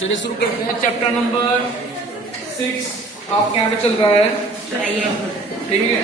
चलिए शुरू करते हैं। चैप्टर नंबर 6 आपके यहाँ पे चल रहा है, ठीक है।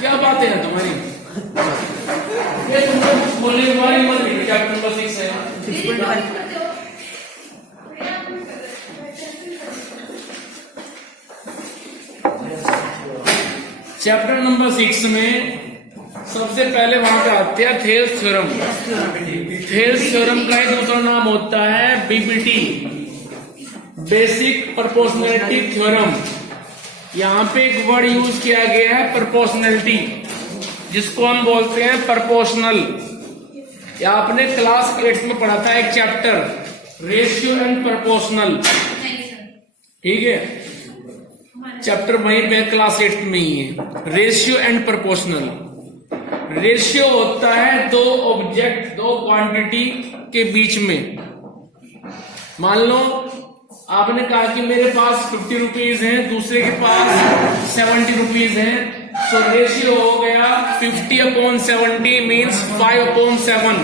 क्या बात है तुम्हारी, ये तुमको कुछ बोलने की बारी मत नहीं। चैप्टर नंबर 6 है। चैप्टर नंबर 6 में सबसे पहले वहां पे आते हैं थेल्स थ्योरम। थेल्स थ्योरम का ही दूसरा नाम होता है बीपीटी, बेसिक प्रोपोर्शनैलिटी थ्योरम। यहाँ पे एक वर्ड यूज किया गया है प्रोपोर्शनैलिटी, जिसको हम बोलते हैं प्रोपोर्शनल। या आपने क्लास 8 में पढ़ा था एक चैप्टर रेशियो एंड प्रोपोर्शनल, ठीक है। चैप्टर वहीं पे क्लास 8 में ही है, रेशियो एंड प्रोपोर्शनल। रेशियो होता है दो ऑब्जेक्ट, दो क्वांटिटी के बीच में। मान लो आपने कहा कि मेरे पास 50 रुपीज है, दूसरे के पास 70 रुपीज है, सो रेशियो हो गया 50/70 मीन्स 5/7।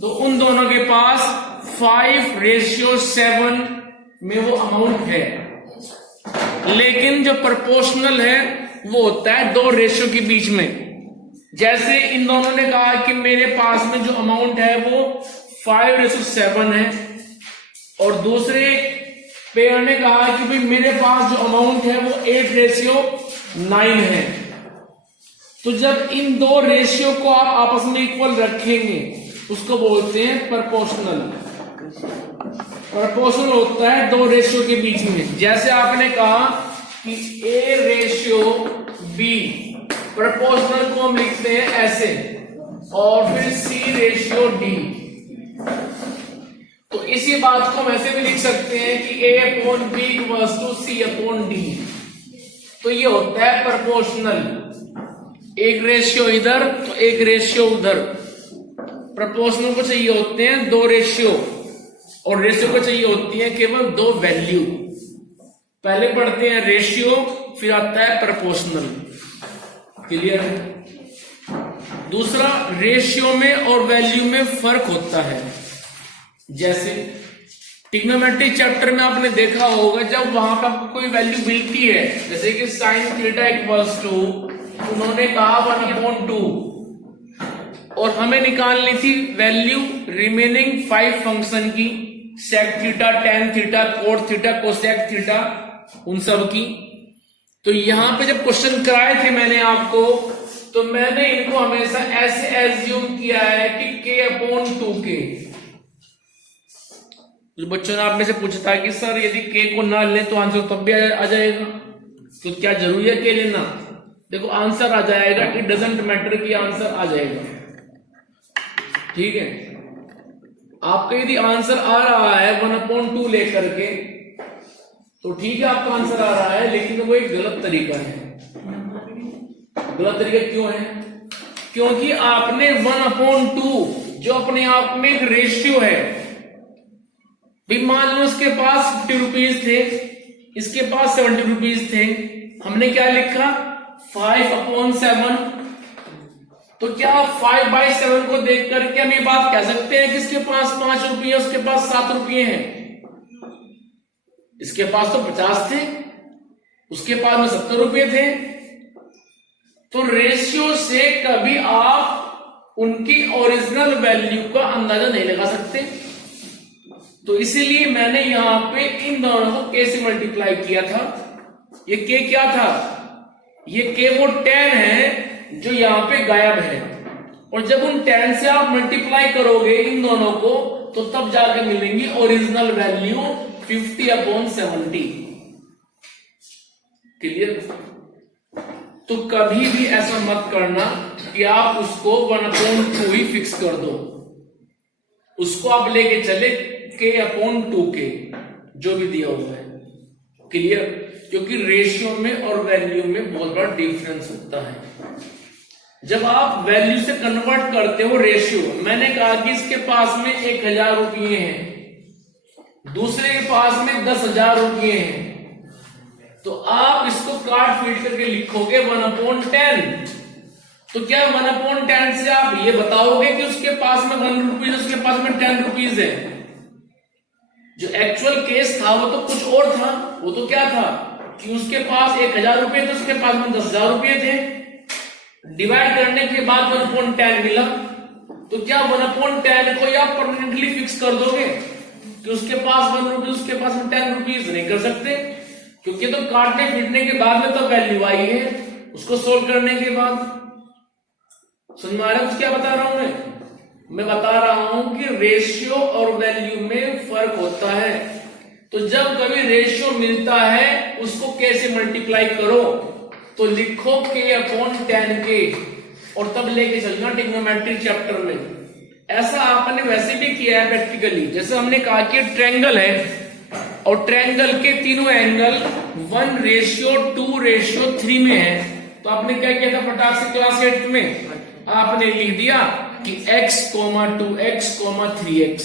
तो उन दोनों के पास 5:7 में वो अमाउंट है। लेकिन जो प्रोपोर्शनल है वो होता है दो रेशियो के बीच में। जैसे इन दोनों ने कहा कि मेरे पास में जो अमाउंट है वो 5:7 है, और दूसरे पेयर ने कहा कि भाई मेरे पास जो अमाउंट है वो 8:9 है। तो जब इन दो रेशियो को आप आपस में इक्वल रखेंगे उसको बोलते हैं प्रोपोर्शनल। प्रोपोर्शनल होता है दो रेशियो के बीच में। जैसे आपने कहा कि A/B, प्रोपोर्शनल को हम लिखते हैं ऐसे, और फिर C/D। तो इसी बात को हम ऐसे भी लिख सकते हैं कि A/B = C/D। तो ये होता है प्रोपोर्शनल, एक रेशियो इधर तो एक रेशियो उधर। प्रोपोर्शनल को चाहिए होते हैं दो रेशियो, और रेशियो को चाहिए होती है केवल दो वैल्यू। पहले पढ़ते हैं रेशियो, फिर आता है प्रोपोर्शनल। क्लियर है? दूसरा, रेशियो में और वैल्यू में फर्क होता है। जैसे ट्रिग्नोमेट्री चैप्टर में आपने देखा होगा, जब वहां पर आपको कोई वैल्यू मिलती है, जैसे कि sin θ = उन्होंने कहा 1/2, और हमें निकालनी थी वैल्यू रिमेनिंग 5 फंक्शन की, sec θ, tan θ, cot θ, cosec θ, उन सब की। तो यहां पे जब क्वेश्चन कराए थे मैंने आपको, तो मैंने इनको हमेशा ऐसे एज्यूम किया है कि k/2k। तो बच्चों ने आप में से पूछा था कि सर यदि k को ना लें तो आंसर तब भी आ जाएगा, तो क्या जरूरी है k लेना? देखो आंसर आ जाएगा, इट डजंट मैटर कि आंसर आ जाएगा, ठीक है। आपका यदि आंसर आ रहा है 1/2 लेकर के, तो ठीक है आपका आंसर आ रहा है, लेकिन वो एक गलत तरीका है। गलत तरीका क्यों है? क्योंकि आपने 1/2 जो अपने आप में एक रेशियो है, भी मान लो उसके पास 50 रुपीज थे, इसके पास 70 रुपीज थे, हमने क्या लिखा 5/7। तो क्या 5/7 को देख करके हम ये बात कह सकते हैं कि इसके पास 5 रुपये, उसके पास 7 रुपये हैं? इसके पास तो 50 थे, उसके पास में 70 रुपये थे। तो रेशियो से कभी आप उनकी ओरिजिनल वैल्यू का अंदाजा नहीं लगा सकते। तो इसीलिए मैंने यहां पे इन दोनों को k से मल्टीप्लाई किया था। ये k क्या था? ये के वो 10 है जो यहां पे गायब है, और जब उन 10 से आप मल्टीप्लाई करोगे इन दोनों को तो तब जाके मिलेंगी ओरिजिनल वैल्यू 50/70। क्लियर? तो कभी भी ऐसा मत करना कि आप उसको 1/2 ही फिक्स कर दो, उसको आप लेके चले k/2 जो भी दिया हुआ है। क्लियर? क्योंकि रेशियो में और वैल्यू में बहुत बड़ा डिफरेंस होता है। जब आप वैल्यू से कन्वर्ट करते हो रेशियो, मैंने कहा कि इसके पास में 1000 रुपये हैं, दूसरे के पास में 10,000 रुपये हैं, तो आप इसको काट फीट करके लिखोगे 1/10। तो क्या 1/10 से आप ये बताओगे कि उसके पास में 1 रुपीज, उसके पास में 10 रुपीज है? जो एक्चुअल केस था वो तो कुछ और था। वो तो क्या था कि उसके पास 1000 रुपये थे, उसके पास में 10,000 रुपये थे, डिवाइड करने के बाद 1/10 मिला। तो क्या 1/10 को आप परमानेंटली फिक्स कर दोगे कि उसके पास 1 रुपीज, उसके पास में 10 रुपीज? नहीं कर सकते, क्योंकि तो काटने पीटने के बाद में तो वैल्यू आई है, उसको सोल्व करने के बाद। समझ में आ रहा है क्या बता रहा हूं मैं बता रहा हूं कि रेशियो और वैल्यू में फर्क होता है। तो जब कभी रेशियो मिलता है उसको कैसे मल्टीप्लाई करो, तो लिखो k/10 और तब लेके चलना ट्रिग्नोमेट्री चैप्टर में। ऐसा आपने वैसे भी किया है प्रैक्टिकली। जैसे हमने कहा कि ट्रायंगल है और ट्रायंगल के तीनों एंगल 1:2:3 में है, तो आपने क्या किया था फटाक से क्लास 8 में आपने लिख दिया कि x, 2x, 3x।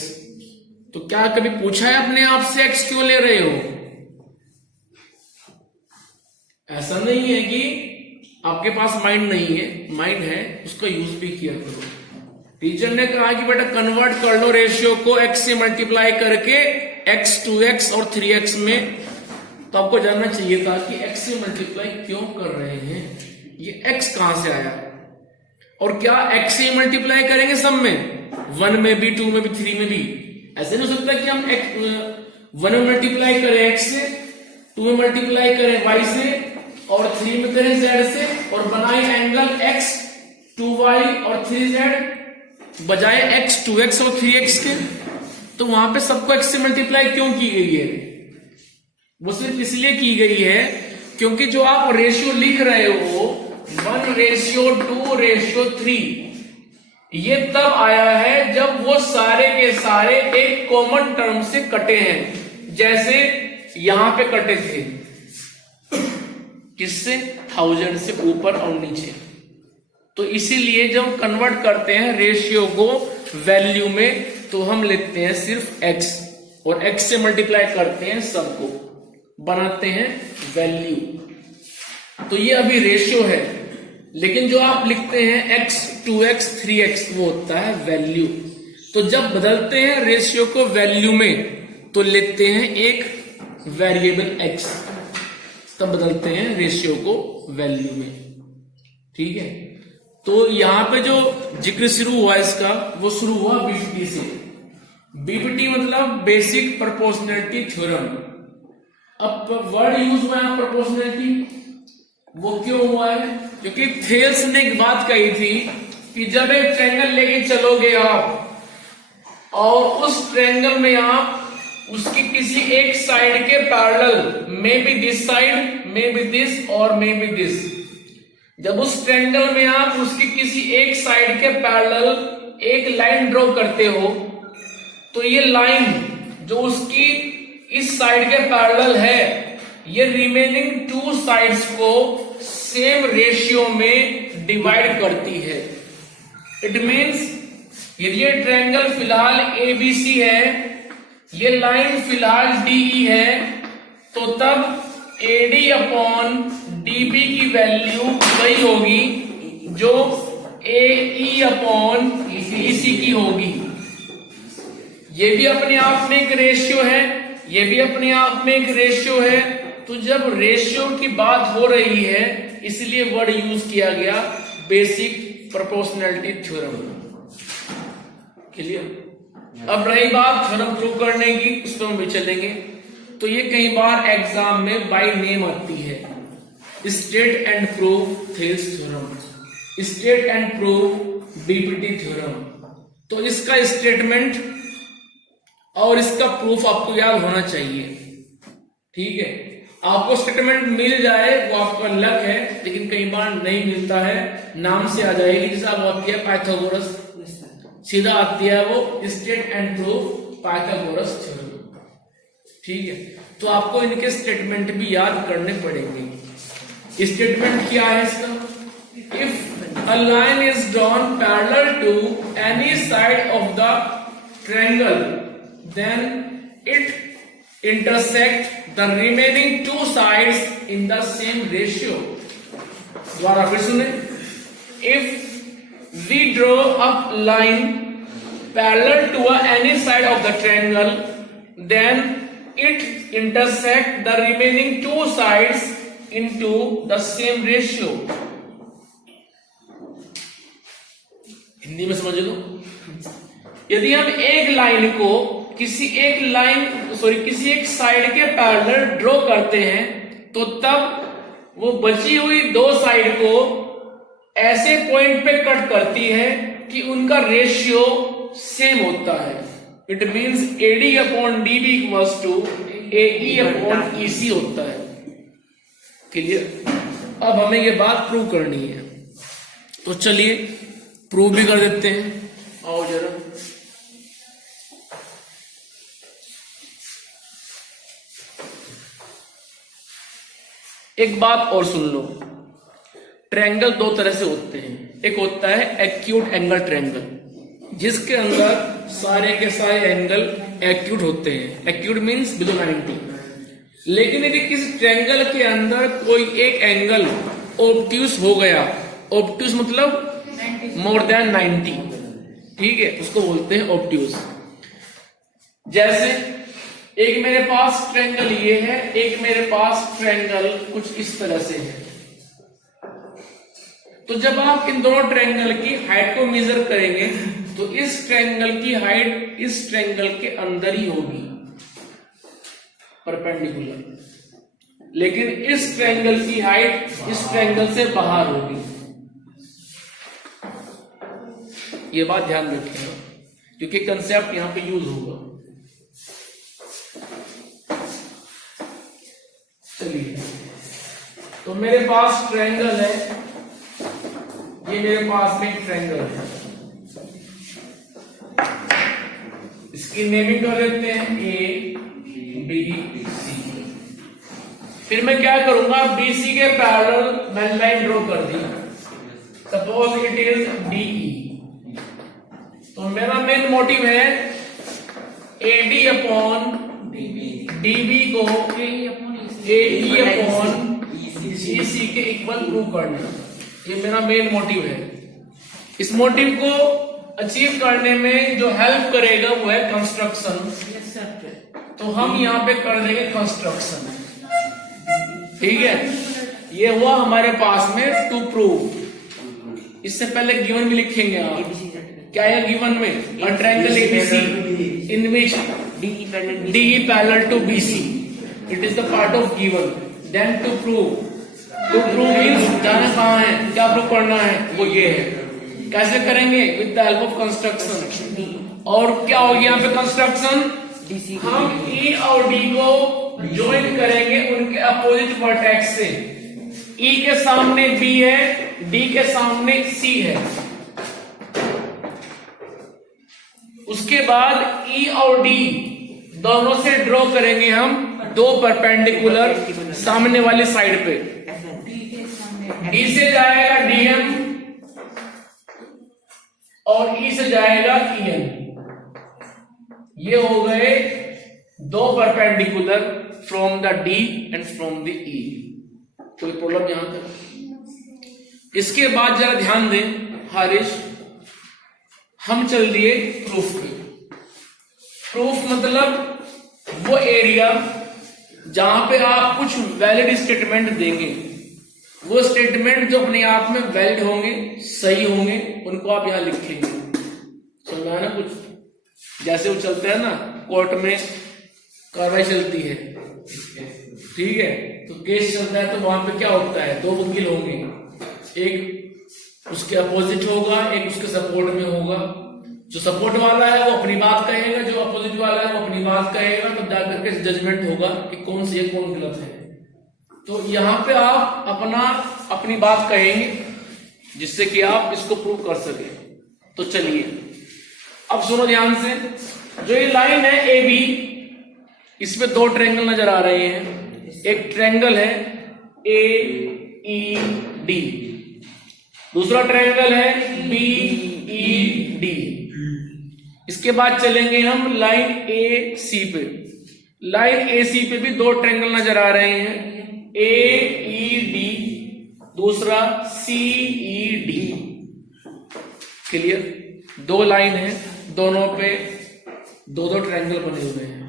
तो क्या कभी पूछा है अपने आप से x क्यों ले रहे हो? ऐसा नहीं है कि आपके पास माइंड नहीं है, माइंड है, उसका यूज भी किया करो। टीचर ने कहा कि बेटा कन्वर्ट कर लो रेशियो को x से मल्टीप्लाई करके x, 2x और 3x में। तो आपको जानना चाहिए था कि x से मल्टीप्लाई क्यों कर रहे हैं, ये x कहां से आया, और क्या x से मल्टीप्लाई करेंगे सब में, 1 में भी, 2 में भी, 3 में भी? ऐसे नहीं हो सकता कि हम 1 में मल्टीप्लाई करें x से, 2 में मल्टीप्लाई करें y से, और 3 में करें z से, और बनाए एंगल x, 2y और 3z बजाय x, 2x और 3x के। तो वहां पे सबको x से मल्टीप्लाई क्यों की गई है? वो सिर्फ इसलिए की गई है क्योंकि जो आप रेशियो लिख रहे हो 1:2:3, ये तब आया है जब वो सारे के सारे एक कॉमन टर्म से कटे हैं। जैसे यहां पे कटे थे, किससे? 1000 से ऊपर और नीचे। तो इसीलिए जब कन्वर्ट करते हैं रेशियो को वैल्यू में तो हम लेते हैं सिर्फ x और x से मल्टीप्लाई करते हैं सबको, बनाते हैं वैल्यू। तो ये अभी रेशियो है, लेकिन जो आप लिखते हैं x, 2x, 3x वो होता है वैल्यू। तो जब बदलते हैं रेशियो को वैल्यू में तो लेते हैं एक वेरिएबल x, तब बदलते हैं रेशियो को वैल्यू में। ठीक है? तो यहां पे जो जिक्र शुरू हुआ इसका, वो शुरू हुआ बीपीटी से। बीपीटी मतलब बेसिक प्रोपोर्शनैलिटी थ्योरम। अब वर्ड यूज हुआ है प्रोपोर्शनैलिटी, वो क्यों हुआ है? क्योंकि थेल्स ने एक बात कही थी कि जब एक ट्रायंगल लेके चलोगे आप और उस ट्रायंगल में आप उसकी किसी एक साइड के parallel, may be this side, may be this और मे बी दिस, जब उस ट्रायंगल में आप उसकी किसी एक साइड के पैरेलल एक लाइन ड्रॉ करते हो, तो ये लाइन जो उसकी इस साइड के पैरेलल है, ये रिमेनिंग 2 साइड्स को सेम रेशियो में डिवाइड करती है। इट मीन्स यदि ये ट्रायंगल फिलहाल ABC है, ये लाइन फिलहाल DE है, तो तब AD/DB की वैल्यू वही होगी जो AE/EC की होगी। ये भी अपने आप में एक रेशियो है, ये भी अपने आप में एक रेशियो है। तो जब रेशियो की बात हो रही है इसलिए वर्ड यूज किया गया बेसिक प्रोपोर्शनैलिटी थ्योरम। क्लियर? अब रही बात थ्योरम प्रूव करने की, उस पर हम भी चलेंगे। तो ये कई बार एग्जाम में बाय नेम आती है, state and prove Thales theorem, state and prove BPT theorem. तो इसका स्टेटमेंट और इसका प्रूफ आपको याद होना चाहिए, ठीक है। आपको स्टेटमेंट मिल जाए वो आपका लक है, लेकिन कई बार नहीं मिलता है, नाम से आ जाएगी। जैसे अब आती है पाइथागोरस, सीधा आती है वो state and proof Pythagoras theorem, ठीक है। तो आपको इनके स्टेटमेंट भी याद करने पड़ेंगे। स्टेटमेंट क्या है इसका? If a line is drawn parallel to any side of the triangle then it intersect the remaining two sides in the same ratio. दोबारा फिर सुने, if we draw a line parallel to any side of the triangle, then it intersect the remaining two sides into the same ratio. Hindi में समझ लो, यदि हम एक line को किसी एक साइड के पैरेलल ड्रॉ करते हैं, तो तब वो बची हुई दो साइड को ऐसे पॉइंट पे कट करती है कि उनका रेशियो सेम होता है। It means AD upon DB equals to AE upon EC होता है। क्लियर? अब हमें ये बात प्रूव करनी है, तो चलिए प्रूव भी कर देते हैं। आओ जरा, एक बात और सुन लो, ट्रायंगल दो तरह से होते हैं। एक होता है एक्यूट एंगल ट्रायंगल, जिसके अंदर सारे के सारे एंगल एक्यूट होते हैं। Acute means below 90। लेकिन यदि किसी ट्रायंगल के अंदर कोई एक एंगल ऑब्ट्यूस हो गया, ऑब्ट्यूस मतलब मोर देन 90, ठीक है, उसको बोलते हैं ऑब्ट्यूस। जैसे एक मेरे पास ट्रायंगल ये है, एक मेरे पास ट्रायंगल कुछ इस तरह से है। तो जब आप इन दोनों ट्रायंगल की हाइट को मेजर करेंगे, तो इस ट्रायंगल की हाइट इस ट्रायंगल के अंदर ही होगी, परपेंडिकुलर, लेकिन इस ट्रायंगल की हाइट इस ट्रायंगल से बाहर होगी। ये बात ध्यान रखिएगा, क्योंकि कंसेप्ट यहां पे यूज होगा। चलिए, तो मेरे पास ट्रायंगल है, ये मेरे पास में ट्रायंगल है, इसकी नेमिंग कर देते हैं ABC। फिर मैं क्या करूंगा, BC के पैरेलल मैंने लाइन ड्रॉ कर दी, सपोज इट इज DE। तो मेरा मेन मोटिव है AD अपॉन DB को AE अपॉन EC के इक्वल प्रूव करना। ये मेरा मेन मोटिव है। इस मोटिव को अचीव करने में जो हेल्प करेगा वो है कंस्ट्रक्शन। तो हम यहाँ पे कर देंगे कंस्ट्रक्शन, ठीक है। ये हुआ हमारे पास में टू प्रूव। इससे पहले गिवन भी लिखेंगे आप, क्या है गिवन में? A triangle ABC in which DE parallel to BC, it is the part of given. Then to prove means जाना कहाँ है, क्या प्रूव करना है, वो ये है। कैसे करेंगे? With the help of construction. और क्या होगी यहाँ पे कंस्ट्रक्शन? हम E और D को ज्वाइन करेंगे उनके अपोजिट वर्टेक्स से। E के सामने B है, D के सामने C है। उसके बाद E और D दोनों से ड्रॉ करेंगे हम दो परपेंडिकुलर सामने वाली साइड पे। D से जाएगा DM और E से जाएगा EN। ये हो गए दो perpendicular from the D and from the E। कोई प्रॉब्लम यहां तक? इसके बाद जरा ध्यान दें हारिश, हम चल दिए प्रूफ पे। प्रूफ मतलब वो एरिया जहां पे आप कुछ वैलिड स्टेटमेंट देंगे, वो स्टेटमेंट जो अपने आप में वैलिड होंगे, सही होंगे, उनको आप यहां लिखेंगे। समझ में आया ना कुछ? जैसे वो चलते हैं ना, कोर्ट में कार्रवाई चलती है, ठीक है, तो केस चलता है, तो वहां पे क्या होता है, दो वकील होंगे, एक उसके अपोजिट होगा, एक उसके सपोर्ट में होगा। जो सपोर्ट वाला है वो अपनी बात कहेगा, जो अपोजिट वाला है वो अपनी बात कहेगा, तो जाकर के जजमेंट होगा कि कौन सही है कौन गलत है। तो यहाँ पे आप अपनी बात कहेंगे जिससे कि आप इसको प्रूव कर सके। तो चलिए अब सुनो ध्यान से, जो ये लाइन है ए बी, इसमें दो ट्रायंगल नजर आ रहे हैं। एक ट्रायंगल है ए ई डी, दूसरा ट्रायंगल है बी ई डी। इसके बाद चलेंगे हम लाइन ए सी पे। लाइन ए सी पे भी दो ट्रायंगल नजर आ रहे हैं, ए ई डी, दूसरा सी ई डी। क्लियर? दो लाइन है, दोनों पे दो दो ट्रायंगल बने हुए हैं।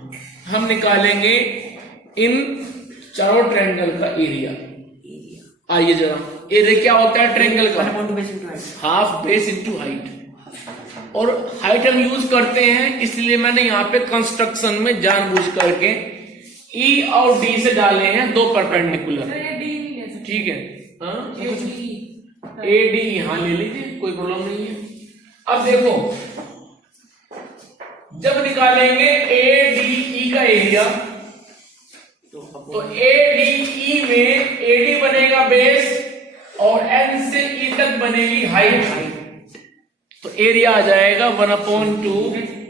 हम निकालेंगे इन चारों ट्रायंगल का एरिया। आइए जरा, एरिया क्या होता है ट्रायंगल का? Half base into height. और हाइट हम यूज करते हैं इसलिए मैंने यहाँ पे कंस्ट्रक्शन में जानबूझ करके ई और डी से डाले हैं दो परपेंडिकुलर। ठीक है, ए डी यहां ले लीजिए, कोई प्रॉब्लम नहीं है। अब देखो, जब निकालेंगे ए डी ई का एरिया, तो ए डी ई में ए डी बनेगा बेस और एन से ई तक बनेगी हाइट। तो एरिया आ जाएगा 1/2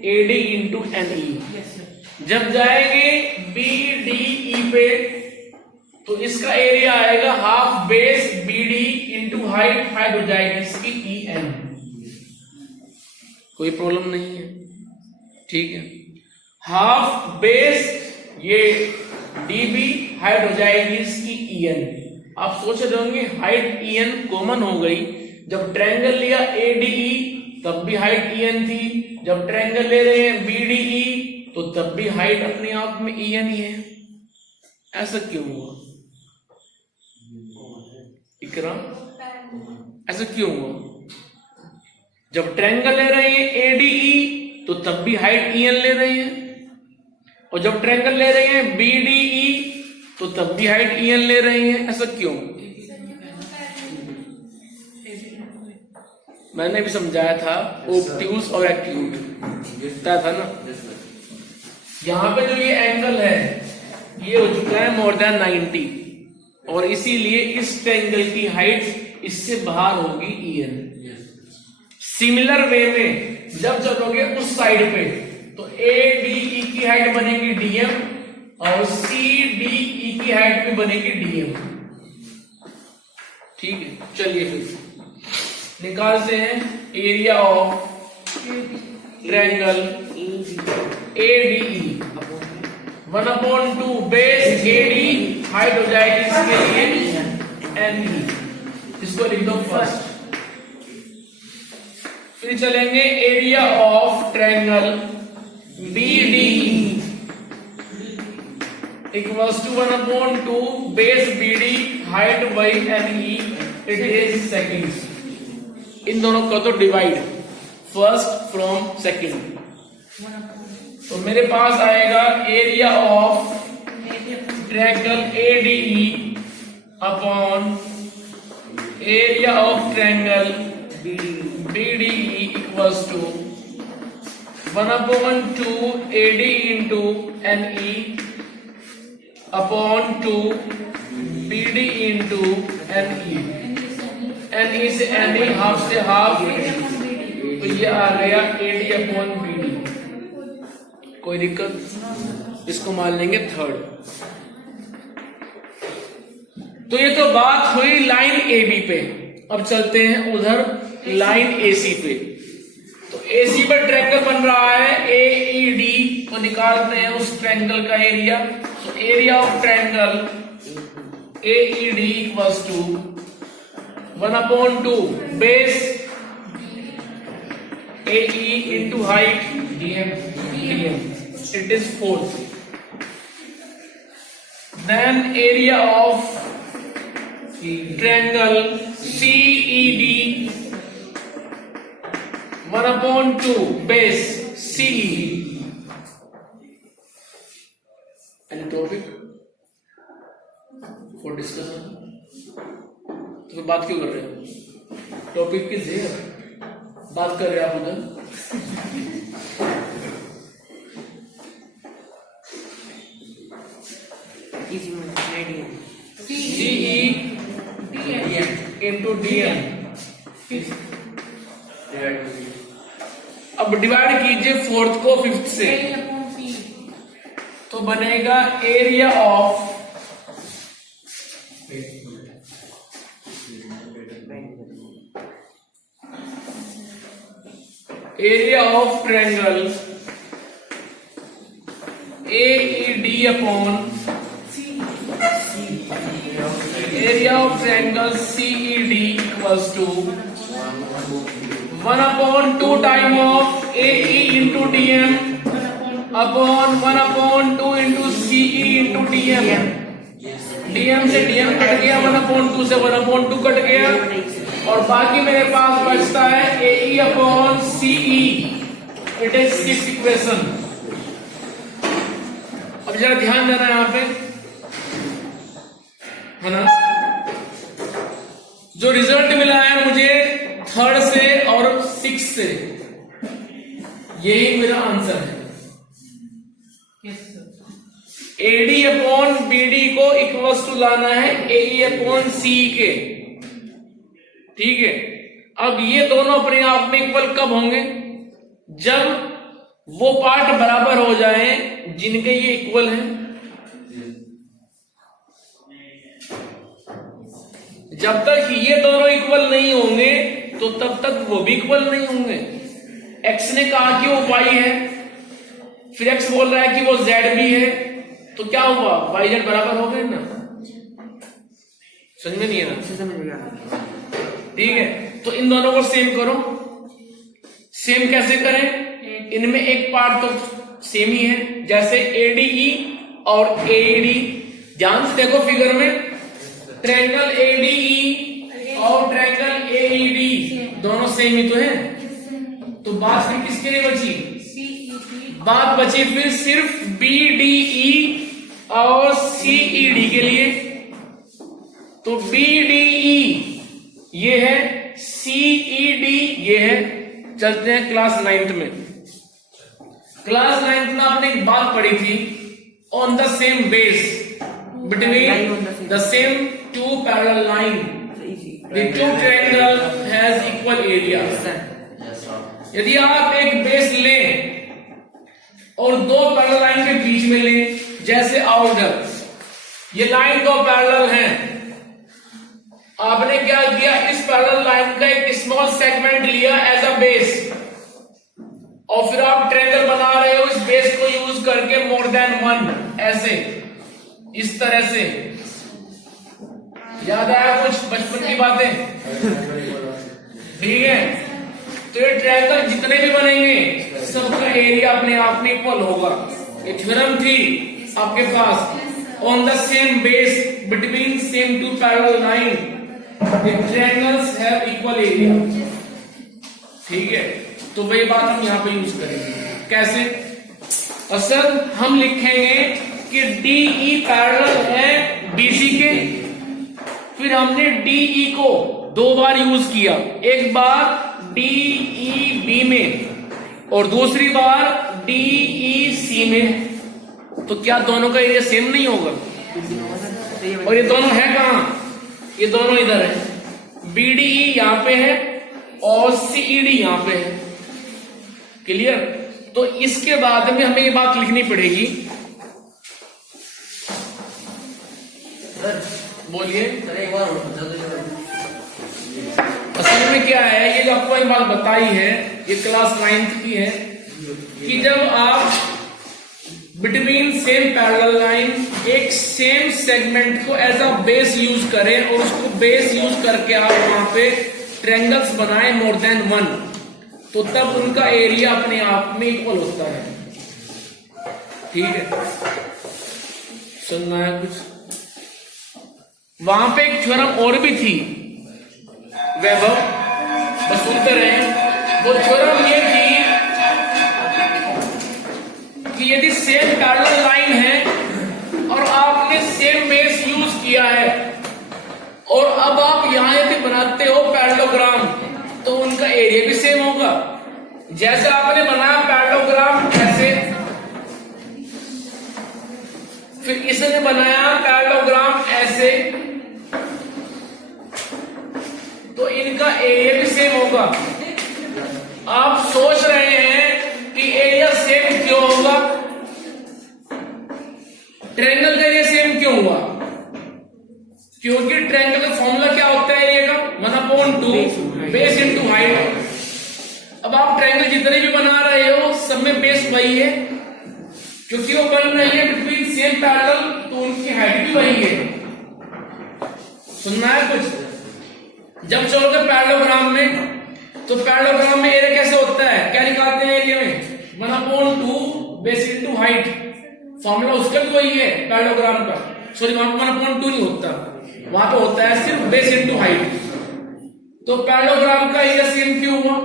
A D into N E. जब जाएंगे बी डी ई पे, तो इसका एरिया आएगा half base B D into height. Height हो जाएगी इसकी ई एन। कोई प्रॉब्लम नहीं है, ठीक है। हाफ बेस ये डी बी, हाइट हो जाएगी इसकी ई एन। आप सोच रहे होंगे हाइट ई एन कॉमन हो गई, जब ट्रायंगल लिया ए डी ई तब भी हाइट ई एन थी, जब ट्रायंगल ले रहे हैं बी डी ई तो तब भी हाइट अपने आप में ई एन ही है। ऐसा क्यों हुआ इकरा? ऐसा क्यों हुआ? जब ट्रायंगल ले रहे हैं ए डी ई तो तब भी हाइट ई एन ले रहे हैं, और जब ट्रायंगल ले रहे हैं बी डी ई तो तब भी हाइट ई एन ले रहे हैं। ऐसा क्यों? मैंने भी समझाया था, ओब्ट्यूज और एक्यूट बताया था ना। यहां पे जो ये एंगल है ये हो चुका है मोर देन 90, और इसीलिए इस ट्रायंगल की हाइट इससे बाहर होगी ई एन। सिमिलर वे में जब चलोगे उस साइड पे, तो ए डी ई की हाइट बनेगी डीएम और सी डी ई की हाइट भी बनेगी डीएम। ठीक है, चलिए फिर निकालते हैं area of triangle A D E. 1/2 base A D, height हो जाएगी इसके लिए एन ई। इसको लिख दो फर्स्ट। फिर चलेंगे area of triangle B D E equals to 1/2 base B D, height by N E. It is second. इन दोनों का तो डिवाइड फर्स्ट फ्रॉम सेकंड, तो मेरे पास आएगा area of triangle A D E upon area of triangle B D E equals to 1/2 A D into N E upon 2 B D into N E. N E से N E, half से half, तो ये आ गया A D upon B D. कोई दिक्कत? इसको मान लेंगे थर्ड। तो ये तो बात हुई लाइन ए बी पे। अब चलते हैं उधर लाइन ए सी पे। तो ए सी पर ट्रायंगल बन रहा है ए ई डी, तो निकालते हैं उस ट्रायंगल का एरिया। तो area of triangle A E D equals to 1/2 base A E into height DM. It is 4. Then area of triangle CED 1/2 base CE. Any topic? बात क्यों कर रहे हो? टॉपिक की जेर बात कर रहे हैं आप उधर। CE into DM। अब डिवाइड कीजिए फोर्थ को फिफ्थ से, तो बनेगा area of triangle AED upon area of triangle CED equals to 1/2 time of AE into DM upon 1/2 into CE into DM। DM से DM कट गया, 1/2 से 1/2 कट गया, और बाकी मेरे पास बचता है AE upon CE। It is 6 equation. अब जरा ध्यान देना यहां पे, है ना, जो रिजल्ट मिला है मुझे थर्ड से और 6 से, यही मेरा आंसर है। AD अपॉन BD को इक्वल्स टू लाना है AE अपॉन CE के, ठीक है। अब ये दोनों अपने आप में इक्वल कब होंगे? जब वो पार्ट बराबर हो जाए जिनके ये इक्वल हैं। जब तक ये दोनों इक्वल नहीं होंगे तो तब तक वो भी इक्वल नहीं होंगे। x ने कहा कि वो y है, फिर x बोल रहा है कि वो z भी है, तो क्या हुआ? y z बराबर हो गए ना। समझ में नहीं है ना? ठीक है, तो इन दोनों को सेम करो। सेम कैसे करें? इनमें एक पार्ट तो सेम ही है, जैसे ADE और AED। ध्यान से देखो फिगर में, ट्रायंगल ADE और ट्रायंगल AED दोनों सेम ही तो हैं। तो बात फिर किसके लिए बची? बात बची फिर सिर्फ BDE और CED के लिए। तो BDE ये है, CED ये है। चलते हैं क्लास 9th में। क्लास 9th में आपने एक बात पढ़ी थी, on the same base between the same two parallel line, the two triangle has equal area। यदि आप एक बेस लें और दो पैरेलल लाइन के बीच में लें, जैसे आउटर, ये लाइन दो पैरेलल हैं, आपने क्या किया? इस पैरेलल लाइन का एक स्मॉल सेगमेंट लिया एज अ बेस, और फिर आप ट्रायंगल बना रहे हो इस बेस को यूज करके मोर देन वन, ऐसे इस तरह से। याद आया कुछ बचपन की बातें? ठीक है, तो ये ट्रायंगल जितने भी बनेंगे सबका एरिया अपने आप में इक्वल होगा। ये थ्योरम थी आपके पास, on the same base between same two parallel line the triangles have equal area. ठीक है, तो वही बात हम यहां पे यूज करेंगे। कैसे? असल हम लिखेंगे कि DE पैरेलल है BC के, फिर हमने DE को दो बार यूज किया, एक बार DEB में और दूसरी बार DEC में। तो क्या दोनों का एरिया सेम नहीं होगा? और ये दोनों है कहां? ये दोनों इधर है, BDE यहां पे है और CED यहां पे है। क्लियर? तो इसके बाद में हमें ये बात लिखनी पड़ेगी। बोलिए। असल में क्या है, ये जो आपको ये बात बताई है, ये क्लास 9th की है, कि जब आप बिटवीन सेम पैरेलल लाइन एक सेम सेगमेंट को एज अ बेस यूज करें और उसको बेस यूज करके आप वहां पे ट्रायंगल्स बनाए मोर देन वन, तो तब उनका एरिया अपने आप में इक्वल होता है। ठीक है, सुनना है कुछ? वहां पे एक थ्योरम और भी थी वैभव, बस सुनते रहे। वो थ्योरम ये थी कि यदि सेम पैरेलल लाइन है और आपने सेम बेस यूज किया है और अब आप यहां यदि बनाते हो पैरेललोग्राम तो उनका एरिया भी सेम होगा। जैसे आपने बनाया पैरेललोग्राम ऐसे, फिर इसने बनाया पैरेललोग्राम ऐसे, तो इनका एरिया भी सेम होगा। आप सोच रहे हैं कि एरिया सेम क्यों होगा, ट्रायंगल का एरिया सेम क्यों हुआ? क्योंकि ट्रायंगल का फॉर्मूला क्या होता है एरिया का, 1/2 बेस इंटू हाइट। अब आप ट्रायंगल जितने भी बना रहे हो सब में बेस वही है, क्योंकि वो बन रही है बिटवीन सेम पैरेलल, तो उनकी हाइट भी वही है। सुनना है कुछ? जब चलोगे पैरेललोग्राम में, तो पैरेललोग्राम में एरिया कैसे होता है, क्या निकालते हैं एरिया में, 1/2 बेस इंटू हाइट। फॉर्मूला उसका भी वही है पैरेललोग्राम का, सॉरी वहां पर 1/2 नहीं होता, वहां पे होता है सिर्फ बेस इंटू हाइट। तो पैरेललोग्राम का एरिया सेम क्यों हुआ,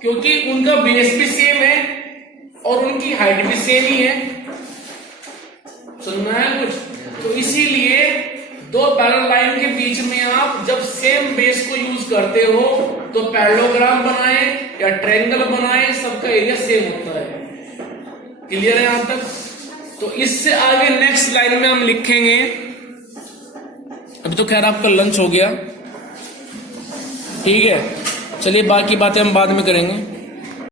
क्योंकि उनका बेस भी सेम है और उनकी हाइट भी सेम ही है। सुनना है कुछ? तो इसीलिए दो पैरेलल लाइन के बीच में आप जब सेम बेस को यूज करते हो तो पैरेललोग्राम बनाए या ट्रायंगल बनाए, सबका एरिया सेम होता है। क्लियर है यहां तक? तो इससे आगे नेक्स्ट लाइन में हम लिखेंगे, अभी तो खैर आपका लंच हो गया, ठीक है, चलिए बाकी बातें हम बाद में करेंगे।